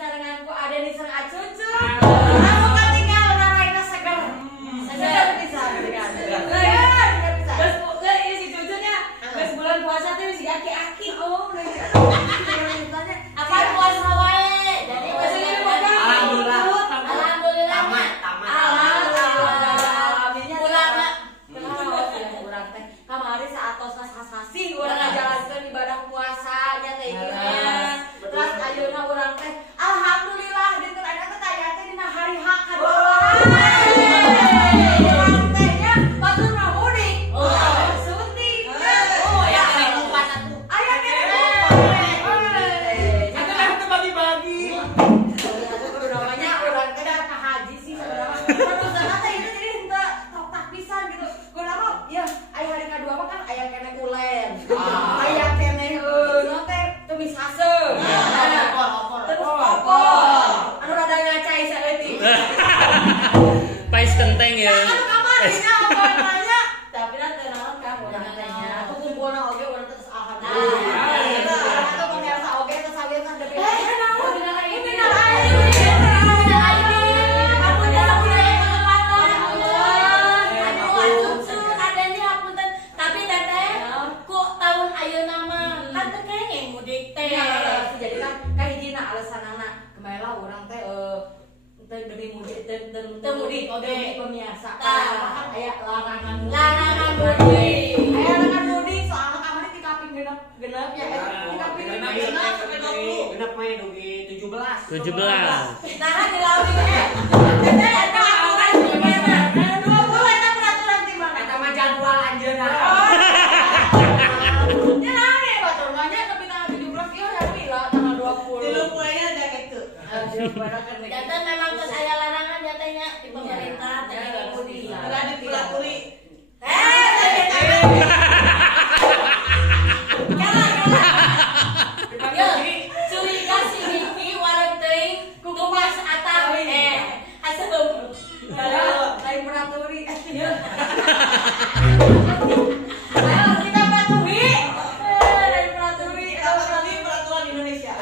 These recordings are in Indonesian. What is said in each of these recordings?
pisananganku ada di sang acucu. Kamu kan tinggal naraina seger. Seger pisan dengan. Geus si cucunya geus bulan puasa teh si aki-aki. Oh, apa puasa wae. Jadi alhamdulillah. Alhamdulillah. Kamari saatosna sasasi urang ngajalankeun ibadah puasanya teh nya. Terus ayeuna urang teh alhamdulillah dinten aya teh aya teh dina hari H kadua urang teh nya batur mah mudik. Suntik. Oh ya lupa satu. Aya kene. Atuh kan teu bagi-bagi. Atuh namanya urang teh ka haji sih sebenarnya. Terus teh itu jadi henteu tok pisan gitu. Kunaon ya aya hari kadua mah kan aya kene ulen. Aya kene heuh teh tumis haseum. Terus opor. Anu rada ngacai saeutik. Pais kenteng ya. Anu kamarinya opor nanya. Tapi na teu naon kan urang teh nya. Kumpulna oge urang teh alhamdulillah. Atuh pemirsa oge teh sawieutan deui. Naon dina ini. Demi mudik teu mudik oge pemirsa. Kan aya larangan mudik. Aya larangan mudik soalna kamari ti kaping genep ya. Ti kaping genep sampai 20. Genep mah dugi 17. 17. Nah, dilawi Teteh eta aturan di mana? 20 eta peraturan di mana? Eta mah jadwal anjeunna. Ya naon batur mah nya tapi tanggal 17 ieu hari pila tanggal 20. 30 nya ada kitu. Jantan memang geus aya larangan jatanya di pemerintah teh mudik. Ulah dipulaturi. Curiga si Niki wareg teuing kudu pas atah aseum. Lain peraturi. Ayo kita patuhi. Lain peraturi. Kita patuhi peraturan Indonesia.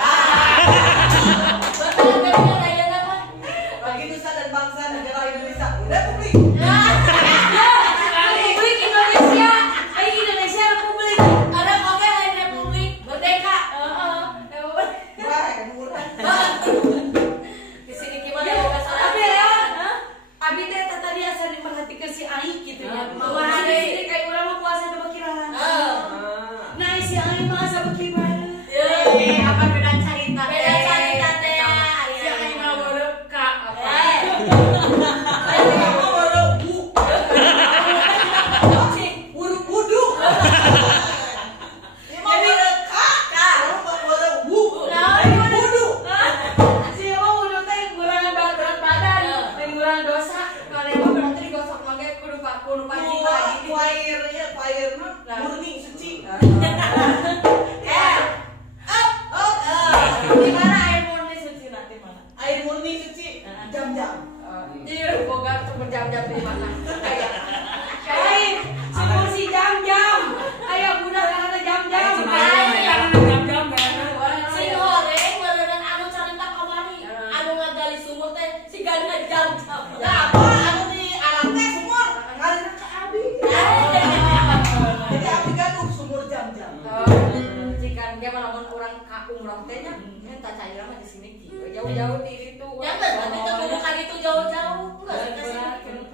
Bagi nusa dan bangsa negara Indonesia. Republik. Republik Indonesia. Indonesia Republik. Ada oke lain Republik merdeka. Wah, murah. Di sini gimana boga salah. Tapi ya, abi teh tadi asa diperhatikeun si Ai kitu nya. Kumaha deui kayak urang mah puasa teu bakiraan. Nah, si Ai mah asa beki bae. Apa beda carita? Beda carita teh. Si Ai mah bereka apa? Murni suci. Gimana air murni suci nanti mana? Air murni suci. Jam-jam. Iya, boga berjam-jam di mana? Kayak sumur si jam-jam. Ayo budak karena jam-jam. Si goreng beneran anu carita kamari. Anu ngagali sumur teh si galina jam-jam. Apa anu di alam teh sumur? Ngalina ka abi. Jadi abi gaduh sumur jam-jam. Jika dia lamun urang ka umroh teh nya eta cair mah di sini jauh-jauh di itu. Ya berarti teh kudu ka ditu jauh-jauh.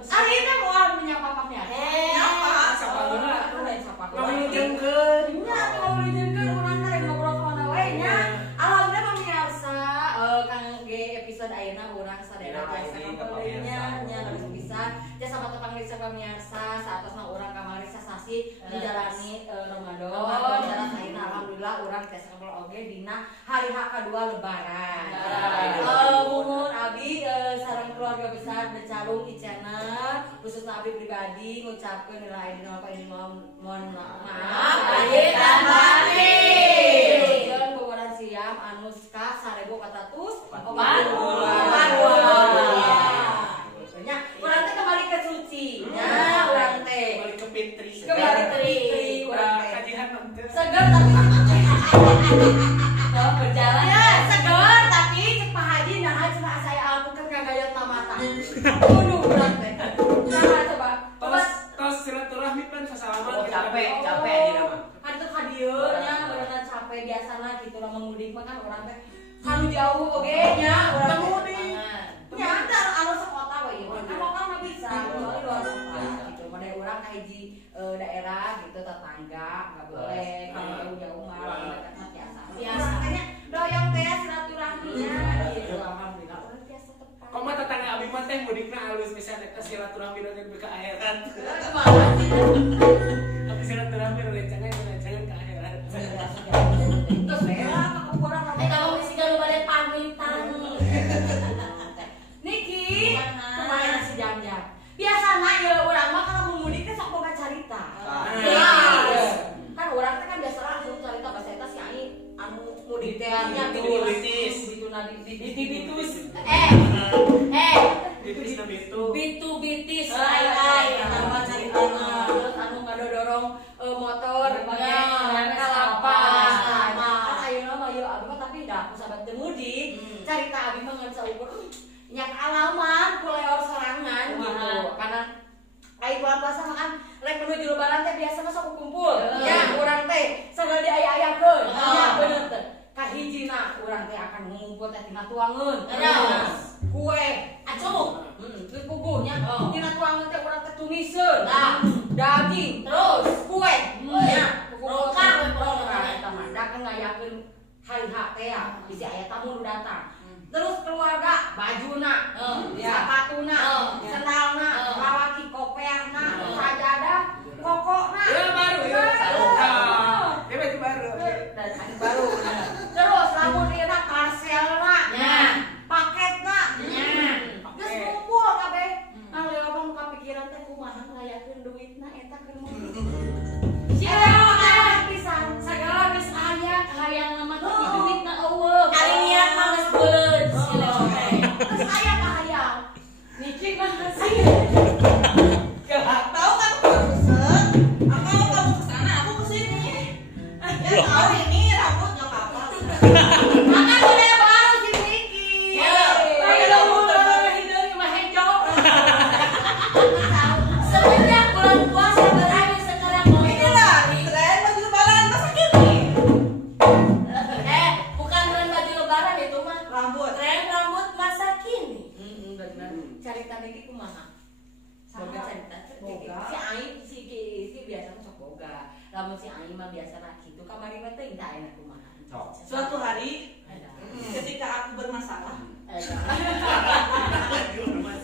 Ari teh moal menyapa papnya. Nyapa Sapa guna? Sapa guna? Ngajengkeun. Nya kalau dijengkeun urang teh ngobrol ka mana wae nya. Alhamdulillah pemirsa kang ge episode ayeuna urang sadaya jasa kapeuleungnya nya langsung bisa. Ya sahabat pemirsa pemirsa saatosna urang kamari sasasi menjalani Ramadan. Dan ayeuna alhamdulillah urang tiasa kapel oge dina hari H kadua lebaran. Mumun abi sareng keluarga besar Becalung Icena khususna abi pribadi ngucapkeun nilai dina apa ini mohon maaf lahir dan batin. Jeung boboran siam Anuska 1442. Nya urang teh kembali ke suci. Nya urang teh Balik ke Fitri. kembali teri urang teh. Kajian nanti. Seger tapi berjalan. Ya, seger tapi cek pahaji anu jauh oge nya urang Temudi. nya ada anu sekota we ieu kan lokal mah bisa kecuali luar kota gitu model urang ka hiji daerah gitu tetangga enggak boleh kalau jauh-jauh mah dekat mah biasa makanya doyong teh silaturahminya gitu alhamdulillah urang biasa tepat Koma tetangga abi mah teh mudikna halus misalnya eta silaturahmi dan ke akhirat. Abi silaturahmi rencangan ke akhirat. terus bela kakupuran Kalau isi kalau balik pamitan. Niki, kemarin si Janja. Biasana ya urang mah kalau mau mudik teh sok boga carita. Kan urang teh kan biasa langsung carita bahasa eta si ai anu mudik teh nya Bitus. bituna Bitus. Bitus na bitu. Bitu bitis ai nama caritana. Terus anu ngadodorong motor pake kalapa. Kan ayeuna mah yeuh abi mah tapi da sahabat teu mudik. Carita abi mah ngan saukur nya kealaman ku leor sorangan gitu. Karena ai bulan puasa mah kan rek menuju lebaran teh biasa mah sok kumpul. Ya urang teh sagede diaya-ayakeun. Ya bener teh. Kahijina urang teh akan ngumpul teh tina tuangeun. Kue acuh. Terus puguhnya tina tuangeun teh urang teh tumiseun. Daging, Terus kue. Ya, Roka, roka eta mah da kan ngayakeun hari H teh ya, bisi aya tamu nu datang. Terus keluarga bajuna, sepatuna, sendalna, lalaki kopeahna, sajadah, kokokna. Ya baru ya. Ya baju baru. Dan anu baru. Terus lamun ieu parcelna, paketna. Geus kumpul kabeh. Nah, leuwih kapikiran teh kumaha nglayakeun duitna eta keur mudik. Pisan sagala geus aya hayang mah duitna eueuh. Ari niat mah geus beuleud. Terus aya kahayang. Niki mah sih. Tahu kan barusan, kalau kamu kesana, aku kesini. Ya tahu ini rambut nggak apa-apa. Makan udah baru si Niki. Ayo hidung mah hijau. Semenjak bulan puasa berani sekarang mau Inilah tren baju lebaran masa kini. bukan tren baju lebaran itu mah Rambut. tren rambut masa kini. Bener. Carita Niki kumaha? Boga carita. Boga. Si Aing si biasa sok boga. Lamun si Aing mah biasa na kitu kamari mah teh tah enak kumaha. Suatu hari ketika aku bermasalah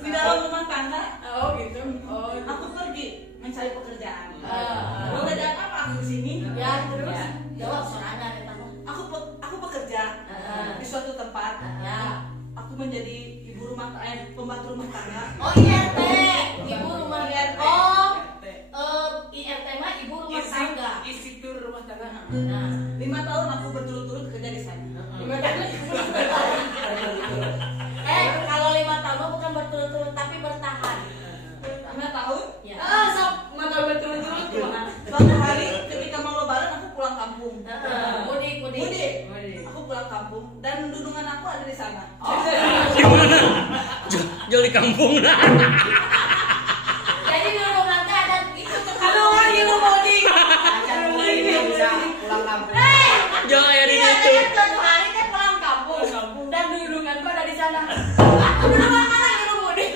di dalam rumah tangga, Oh gitu. Oh. aku pergi mencari pekerjaan. Ah. Pekerjaan apa aku di sini? Ya terus. Jawab sorangan eta mah. Aku bekerja di suatu tempat. Ya. Aku menjadi ibu rumah pembantu rumah tangga. Oh IRT, ibu rumah IRT mah ibu rumah tangga. Insitur rumah tangga. Nah, 5 tahun aku berturut-turut kerja di sana. kalau 5 tahun mah bukan berturut-turut tapi bertahan. 5 tahun. Ya. Sok makan betul-betul kumaha. Suatu hari ketika mau lebaran aku pulang kampung. Mudik. Aku pulang kampung dan dudungan aku ada di sana. Gimana? Jual di kampung lah. Jadi di rumah teh ada itu Aduh, ini lu mudik. Bisa pulang kampung. Jual air di situ. Suatu hari teh pulang kampung dan dudunganku ada di sana. Dudungan mana yang mudik?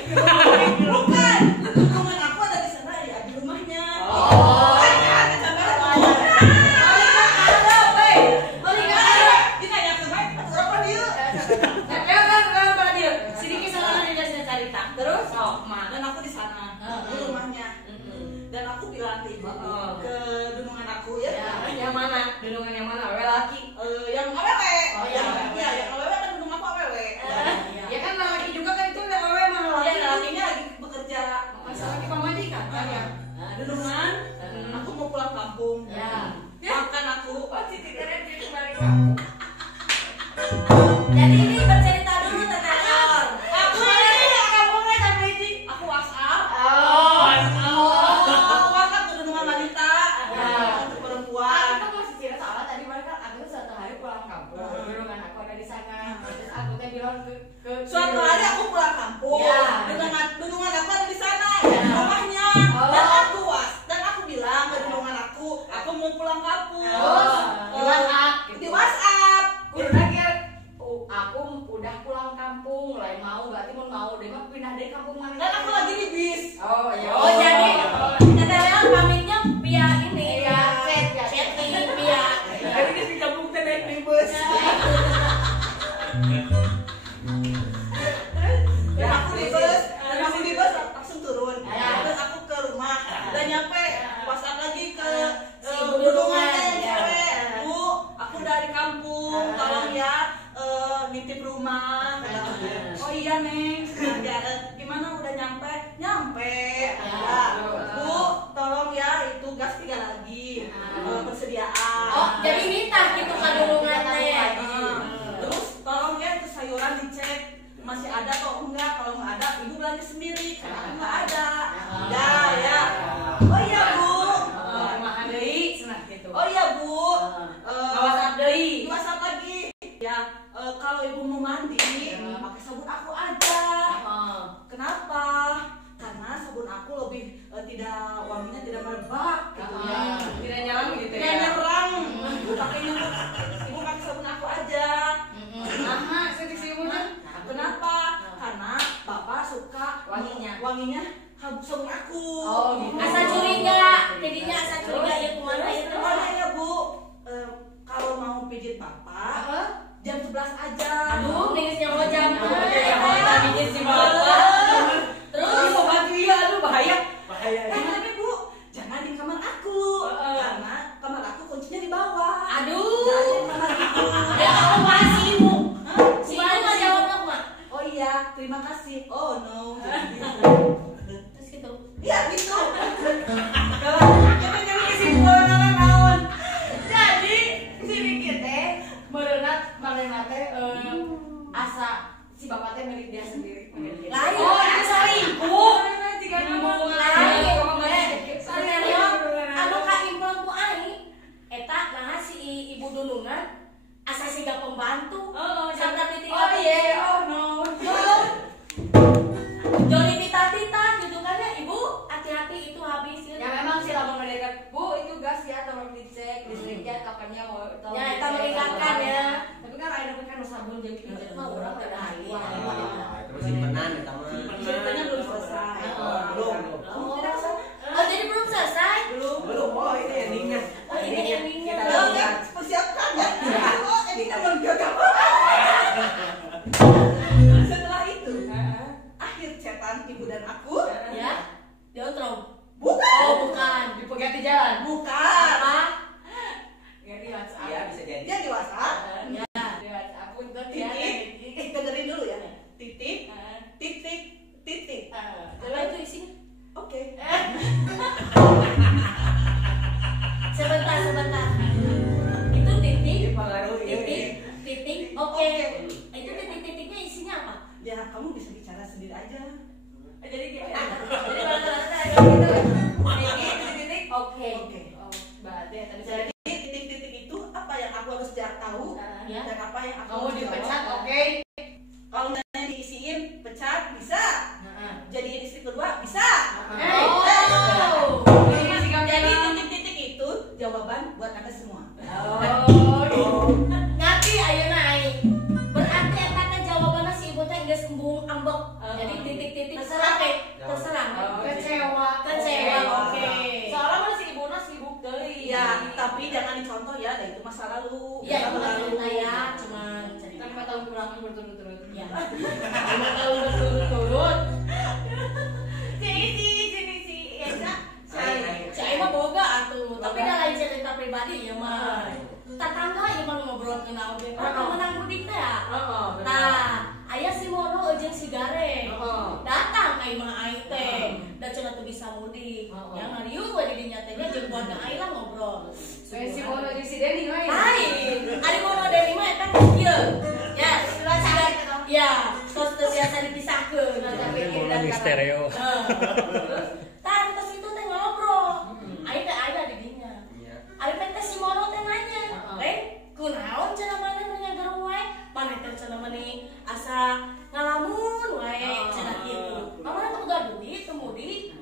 Bukan, dudungan aku ada di sana ya di rumahnya. Oh. Ada gambaran. Ditanya ke baik, berapa dia? sedikit sama dia cerita. Terus? Dan aku di sana di rumahnya. Dan aku bilang ke ibu ke dudungan aku ya. Yang mana? Dudungan yang mana? Awe laki. Yang awewe. Oh, yang yang awewe kan dudung aku awewe. Ya kan laki juga kan itu awe mah Ya, laki. lakinya lagi bekerja. Masa laki pamajikan kan ya? Dudungan, aku mau pulang kampung. Ya. Makan aku. Siti keren dia kembali kampung. Jadi ini bercerita dulu tentang Aor. Aku ini kamu mulai sampai di aku WhatsApp. Aku WhatsApp ke dudungan wanita, untuk perempuan. Aku masih cerita soalnya tadi mereka aku suatu hari pulang kampung. Dudungan aku ada di sana. Terus aku teh bilang ke Suatu hari aku pulang kampung. Ya. Dudungan aku ada di sana, di rumahnya. Dan aku bilang ke dudungan aku mau pulang kampung. Di WhatsApp gitu. Di WhatsApp. Kudu lagi yang mau berarti mau deh mah pindah dari kampung mana? Kan aku lagi di bis. Oh iya. Oh jadi Tete Leon pamitnya via ini Via chat, ya. chatting via. Jadi dia di kampung teh naik di bus. Dan aku di bus langsung turun. Terus aku ke rumah. Udah nyampe WhatsApp lagi ke Si ibu Bulungan Bulungan, ya. cewek. Bu, aku dari kampung. Tolong ya nitip rumah. Oh iya Neng. Ya, gimana udah nyampe? Nyampe. Ya. Bu, tolong ya itu gas 3 lagi. Persediaan. Oh jadi minta gitu kadulungan teh. Terus tolong ya itu sayuran dicek masih ada atau enggak. Kalau nggak ada ibu belanja sendiri karena aku nggak ada. Ya. Oh iya Bu. Makan deui cenah gitu. Oh iya Bu. WhatsApp deui. Di WhatsApp lagi. Ya kalau ibu mau mandi pakai sabun aku aja. Kenapa? Karena sabun aku lebih wanginya tidak merebak gitu ya. Tidak nyerang gitu Tidak ya. nyerang. Pakainya ibu pakai sabun aku aja. Aha, sih ibunya. Kenapa? Karena bapak suka wanginya sabun aku. Oh, gitu. Asa curiga, jadinya asa curiga ya kemana itu? Terus ya Bu, kalau mau pijit bapak jam 11 aja. Aduh, minusnya mau jam. Bikin si bapak. Terus Mau bantu ya, aduh bahaya. Tapi Bu, jangan di kamar aku. Karena kamar aku kuncinya di bawah. aduh. Nggak ada di kamar aku. Ya aku masih ibu. Hah? Si ibu nggak jawab aku mak. Oh iya, terima kasih. Oh no. Terus gitu. Ya gitu. Jangan kesimpulan naon. Jadi si Riki teh merenat teh asa si bapak teh milik dia sendiri. Lain. Oh, itu selingkuh. Jika Anu kaimpang ku aing eta nah si ibu dulungan asa siga pembantu. Sampai titik. Oh iya, oh no. Joli tita-tita gitu kan ya ibu, hati-hati itu habis ya. Ya memang sih lamun mendekat, Bu, itu gas ya tolong dicek, listriknya kapannya mau tolong. Ya, kita mengingatkan ya. Tapi kan ada kan sabun jadi pijat mah urang teh dah Iya. Terus simpenan eta mah. Ceritanya belum selesai. Belum. Kamu tidak kesana? Oh jadi belum selesai? Belum. Oh, ini endingnya. Oh ini endingnya. Belum kan? Persiapkan ya. Oh, ini kan belum gagal. Setelah itu, akhir chatan ibu dan aku. Ya, di outro. Bukan. Oh bukan. dipegat di jalan. Bukan. Apa? Ya di WhatsApp. Iya, bisa jadi. Dia di WhatsApp. Ya. Di WhatsApp untuk ya. Titik. Dengerin dulu ya. Titik. Titik. Titik. Apa itu isinya? Oke. Sebentar. Itu titik. Dipengaruhi. Titik. Oke. Itu titik-titiknya isinya apa? Ya, kamu bisa bicara sendiri aja. Jadi gitu. Jadi rata-rata gitu. Titik. Oke. Oke. Oh, berarti tadi Jadi titik-titik itu apa yang aku harus tahu Ya. dan apa yang aku kamu harus dipecat, jawab. oke. Kalau misalnya diisiin pecat bisa. Jadiin istri kedua bisa. Oh. Jadi titik-titik itu jawaban buat Anda semua. Ngerti ayeuna aing. Berarti eta teh jawabanna si ibu teh geus embung ambek. Jadi titik-titik terserah. Kecewa. Oke. Soalnya mana si ibuna sibuk deui. Ya, tapi jangan dicontoh ya, dan itu masa lalu. Iya, itu Masa kan lalu. cerita ya, cuman cerita. Kan 5 tahun kurangnya berturut-turut. Ya. 5 tahun berturut-turut. Sini Esa. Si Aing mah boga atuh, tapi dah lain cerita pribadi ya mah. Tetangga ieu mah ngobrol kenal ge. Menang mudik teh ya. Nah, aya si Mono jeung si Gareng. Datang ka imah aing teh. Da cenah teu bisa mudik. Ya ngariung we di dinya teh jeung keluarga aing lah ngobrol. Si Mono jeung si Denny lain. Lain. Ari Mono dari mah eta kieu. Ya, ya, tos biasa dipisahkeun. Di stereo. Tah tos itu teh ngobrol. Aing teh aya di dinya. Ari teh si Mono teh nanya, kunaon cenah maneh nu nyagerum wae? Maneh teh cenah maneh asa ngalamun wae cenah kitu. Mamana teu boga duit teu mudik.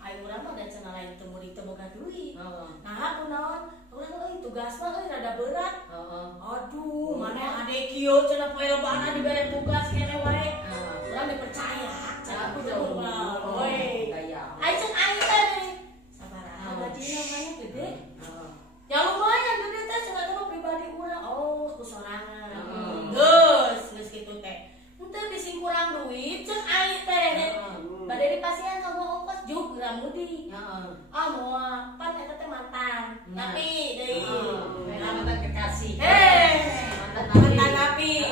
Aing urang mah da cenah lain teu mudik teu boga duit. Nah, kunaon? Urang euy tugas mah euy rada berat. Aduh, maneh ade kieu cenah poe lobana dibere tugas kene wae. orang dipercaya. Nah, Aku betul. jauh woi. Gaya. Aing cek aing teh nih. Sabaraha gajinya namanya gede. Ya lumayan gede teh cenah mah pribadi urang. Oh, ku sorangan. Geus kitu teh. Henteu bisi kurang duit cek aing teh. Bade dipasihan kamu ongkos juk urang mudik. Ah moal pan eta teh mantan. Tapi deui. Mantan kekasih. Mantan napi.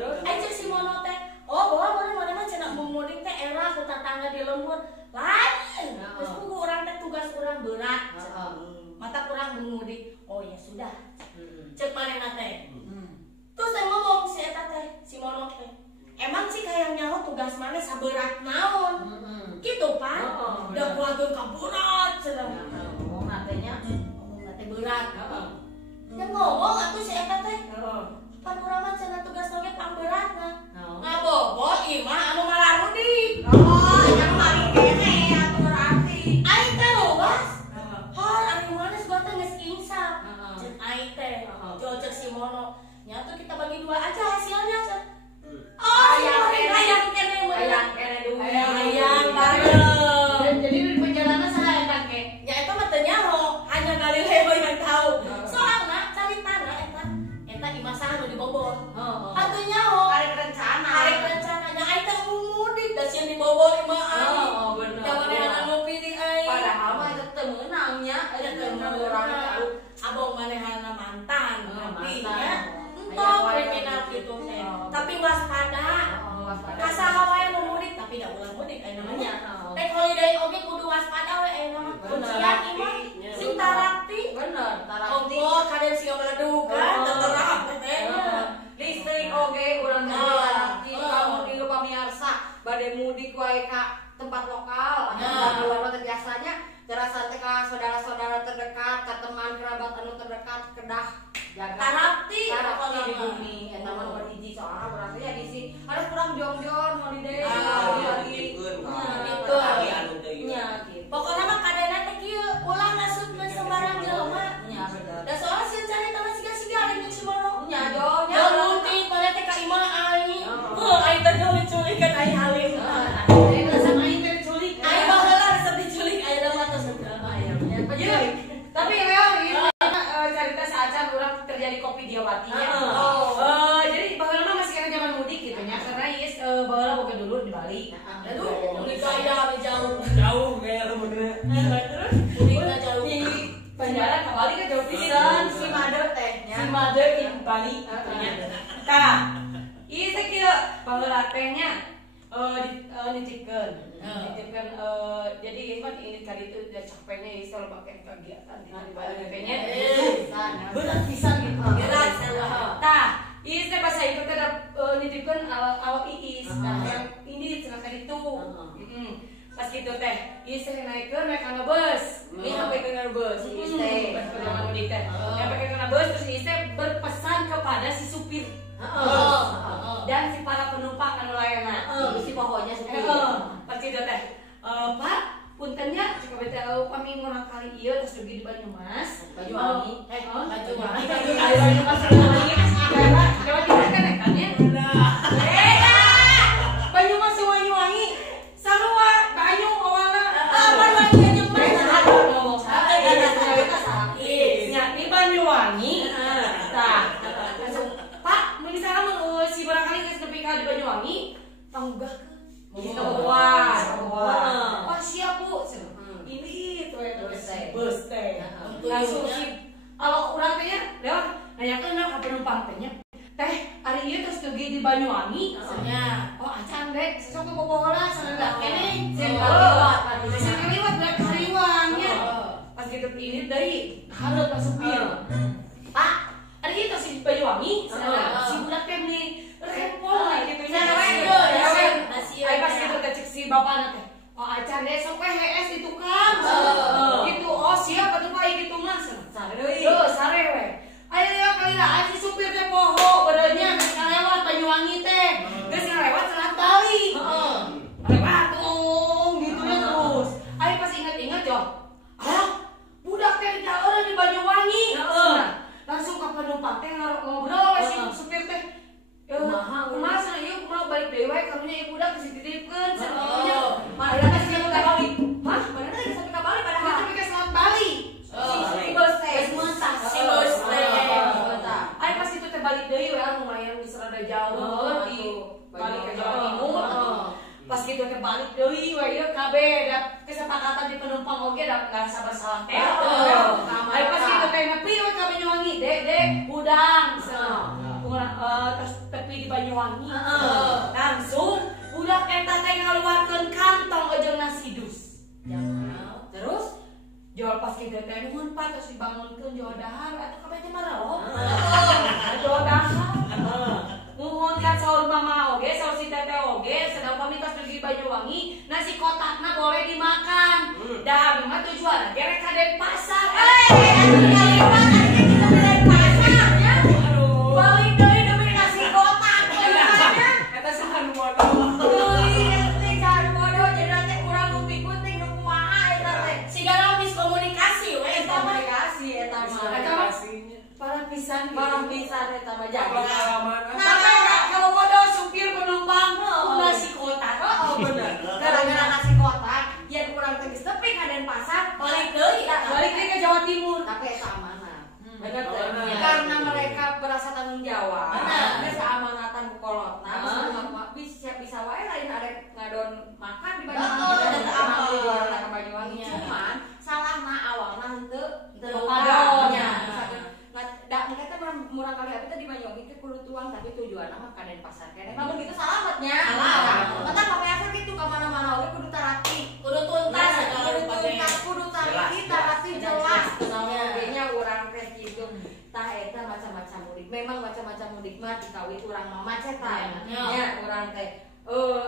Terus Aing cek si Mono teh. Oh, bawa mana mah cenah mudik teh era ku tatangga di lembur. Lain. Terus kudu urang teh tugas urang berat. Mata kurang mudik. Oh ya sudah. Cek manehna teh. Terus teh ngomong si eta teh, si Mono teh. Emang sih kayak nyaho tugas mana saberat naon? Gitu pan? Da kuageun ka berat cenah. ngomong nantinya Ngomong teh berat. Ya ngomong atuh si eta teh. Pan urang mah cenah tugas oge pangberatna. Ngabobo ieu mah anu malarudi. yang paling kene atuh berarti. Aing teh luas. Har ari mana sudah teh geus insap. Cek aing teh. Cocok si Mono. Nya tuh kita bagi dua aja hasilnya. Cek. Oh, ayang kene duit. Ayang bareng. Jadi di perjalanan saya eta ke. Ya eta mah teu nyaho, hanya Galileo yang tahu. Soalna caritana eta imah nu dibobol. Atuh nyaho. Hari rencana. Hari rencananya aing teh mudik da sieun dibobol imah aing. Bener. Jamanana anu pilih aing. Padahal mah eta teu meunangnya, eta teu meunang urang tahu. Abang manehana mantan, tapi mantan. ya Aya entong wae. kriminal gitu teh. Tapi waspada. Kasaha wae nu mudik tapi da ulah mudik aya namanya. Teh holiday oge kudu waspada we aya nama. Kuncian imah sing tarakti. Bener, tarakti. Ongkor kadang siga meleduk kan terterap teh. Listrik oge urang tarakti. Kamu di pamirsa bade mudik wae ka tempat lokal. Luar teh biasanya terasa teh ka saudara-saudara terdekat, ka teman kerabat anu terdekat kedah jaga Tarakti di bumi. Eta mah nomor hiji soalna berarti ya di si harus kurang jong-jong holiday. Gitu. Nya gitu. Pokoknya mah kadana teh kieu ulah ngasupkeun sembarang jelema. Nya bener. Da soalnya sieun carita mah siga-siga ari jeung si Mono. Nya jauh nya. Yang luti pada teh ka imah aing. Aing teh diculikan aing halim. Aing rasa main teh diculik. Aing baheula resep diculik ayeuna mah tos Ayamnya penculik. Tapi memang ini cerita seacan orang terjadi kopi Diawatinya. Jadi baheula mah masih kena zaman mudik gitu nya karena ieu baheula boga dulu di Bali. Aduh, unik gaya anu jauh. Jauh kayak lu bener. Terus unikna jauh. Di Banjaran ke Bali kan jauh pisan si Made teh nya. Si Made di Bali. Tah. Ieu teh kieu baheula teh nya nitipkeun. Jadi ieu mah ini kali itu udah capeknya ieu selalu pakai kegiatan di Bali kayaknya. Berat pisan gitu. Berat. Tah, ieu teh bahasa itu teh nitipkeun awak Iis. Nah, yang ini cenah tadi itu. Pas gitu teh, Iis teh naikkeun mereka ngebus. Ini sampai ke ngebus Iis teh. Pas perjalanan mudik teh. Sampai ke ngebus terus Iis teh berpesan kepada si supir. Dan si para penumpang anu layanna. Si pokoknya supir. Pas gitu teh, Pak, puntennya jika bete kami ngurang kali ieu terus pergi di Banyumas. Banyuwangi. Banyuwangi. Banyumas Banyuwangi. Lewat di kan ekannya. Banyumas Banyuwangi. Sarua Banyu awalna. Banyuwangi jeung mana? Nya di Banyuwangi. Tah. Pak, mun misalnya si barangkali geus nepi ka di Banyuwangi, panggah gitu. Wah, siap Bu. Ini tuh ya bus teh. Langsung si kalau urang teh lewat nanyakeun ka penumpang teh nya. Teh, ari ieu terus pergi di Banyuwangi. Nya. Oh, acan dek, sok ke bobola sana kene. Sieun Liwat dari Kariwangnya. Pas gitu ini deui, hareup ka supir. Pak, ari ieu terus di Banyuwangi, sana si budak teh beli repot gitu nya. Ai pas gitu teh cek si bapana teh. Oh, acan deh sok hees di tukang. Gitu. Oh, siap atuh Pak gitu mah. Sare deui. Sare we. Ayo ya kali lah si supir teh poho benernya geus ngalewat Banyuwangi teh. Geus ngalewat Selat Bali. Lewat gitu ya terus. Ayo pas inget-inget yo. Budak teh jalan di Banyuwangi. Langsung ka penumpang teh ngobrol we si supir teh. deui we karunya ibu udah geus dititipkeun cenah. Mana kasih ka Bali. Mah, mana geus sampai ka Bali padahal tapi ke Selat Bali. Si bos teh. Si bos teh. Ai pas itu teh balik deui we lumayan geus rada jauh di balik ke Jawa Timur. Pas gitu ke balik deui we ieu kabeh da kesepakatan di penumpang oge da sabar-sabar teh. Ai pas gitu teh nepi we ka Banyuwangi, Dek, udang cenah. Terus tepi di Banyuwangi. Langsung budak eta teh ngaluarkeun kantong jeung nasi dus. Terus jual pas kitu teh nuhun Pak terus dibangunkeun jual dahar atuh kabeh teh maralok. Jual dahar. Nuhun kan saur mama oge, saur si teteh oge, sedang pamitas pergi Banyuwangi, nasi kotakna boleh dimakan. Dah mah tujuan gerek ka Denpasar. Balik deui demi nasi kotak. Eta sahan modal. Parah pisan eta mah jadi. Pengalaman. Kalau modal supir penumpang nasi kotak. Bener. Gara-gara nasi kotak, ya kurang teh geus tepi ka Denpasar, balik deui ke Jawa Timur. Tapi eta amanah. Bener teh. Karena mereka berasa tanggung jawab. Geus amanatan bukolotna, bisa wae lain arek ngadon makan di Banyuwangi. Cuman salahna awalna henteu padonnya. Da mereka murah kali apa di Banyuwangi teh kudu tuang tapi tujuanna mah ka Denpasar keneh. Namun kitu salametnya. Eta pameasa kitu ka mana-mana oge kudu tarati, kudu tuntas, kudu tarati jelas. Nya urang teh kitu. Tah eta macam-macam mudik. Memang macam-macam mudik mah dikawin urang mah macetan. Nya urang teh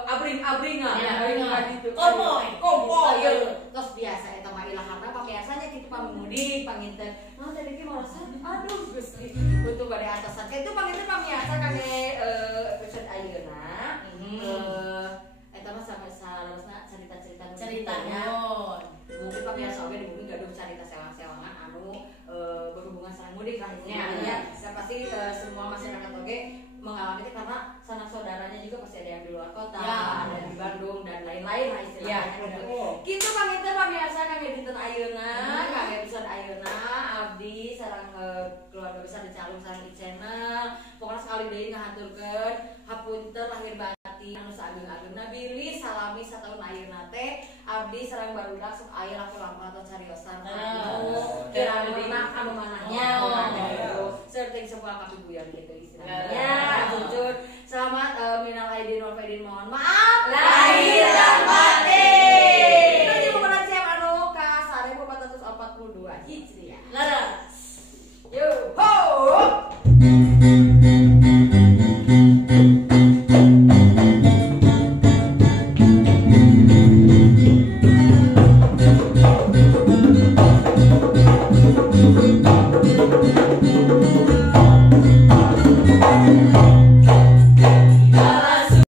abring-abringan gitu. Kompoy. Terus biasa eta mah ilahana pameasanya kitu pamudik, panginten. Nah, tadi ki merasa aduh Gusti, butuh bade atasan. Itu panginten pamiasa kangge episode ayeuna. Eta mah sampai salarosna cerita-ceritanya. Mungkin pamiasa oge di bumi gaduh carita sewang-sewangan anu berhubungan sareng mudik lah ya. Pasti semua masyarakat oge mengalami itu karena sanak saudaranya juga pasti ada yang di luar kota, ada di Bandung dan lain-lain lah istilahnya. Gitu panginten pamiasa kang dinten ayeuna, kang episode ayeuna abdi sareng keluarga besar di Calung sareng di channel. Pokoknya sekali deui ngahaturkeun hapunten lahir batin anu saageng-agengna bilih salami sataun ayeuna teh abdi sareng barudak sok aya laku-laku atau cariosan anu kirang lima anu manahnya serting sebuah kapibuyan gitu istilahnya. Jujur, selamat minal aidin wal faidin, mohon maaf lahir dan batin. Kita di bulan Cem anu ka 1442 Hijriah. Laras. Yo ho. Bahagia